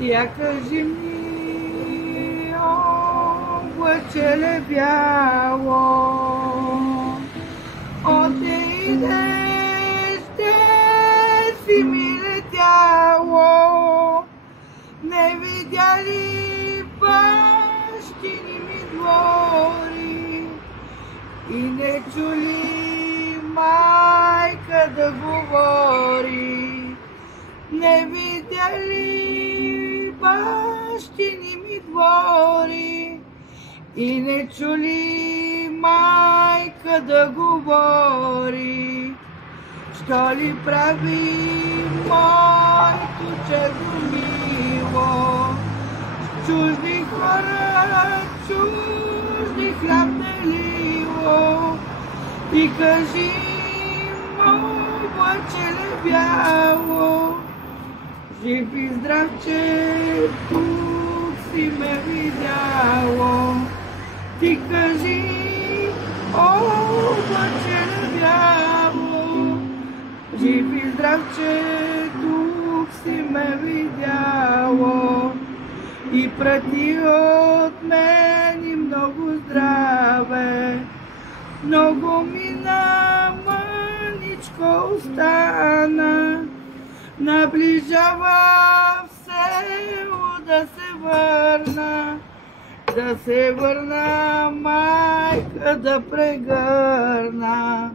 Я кажи ми, облачеле бяло, отидеш, де си ми летяло, не видя ли бащини ми двори и не чули майка да говори, не видя ли бащини ми двори и не чули майка да говори. Що ли прави моето черно мило? Чужди хора, чужди хляб налило. И кажи, облачеле бяло, жив и здрав, че тук си ме видяло. Ти кажи, облачеле бяло, жив и здрав, че тук си ме видяло. И прати от мен и много здраве, много мина, мъничко остана. Наближава в село да се върна, майка да прегърна.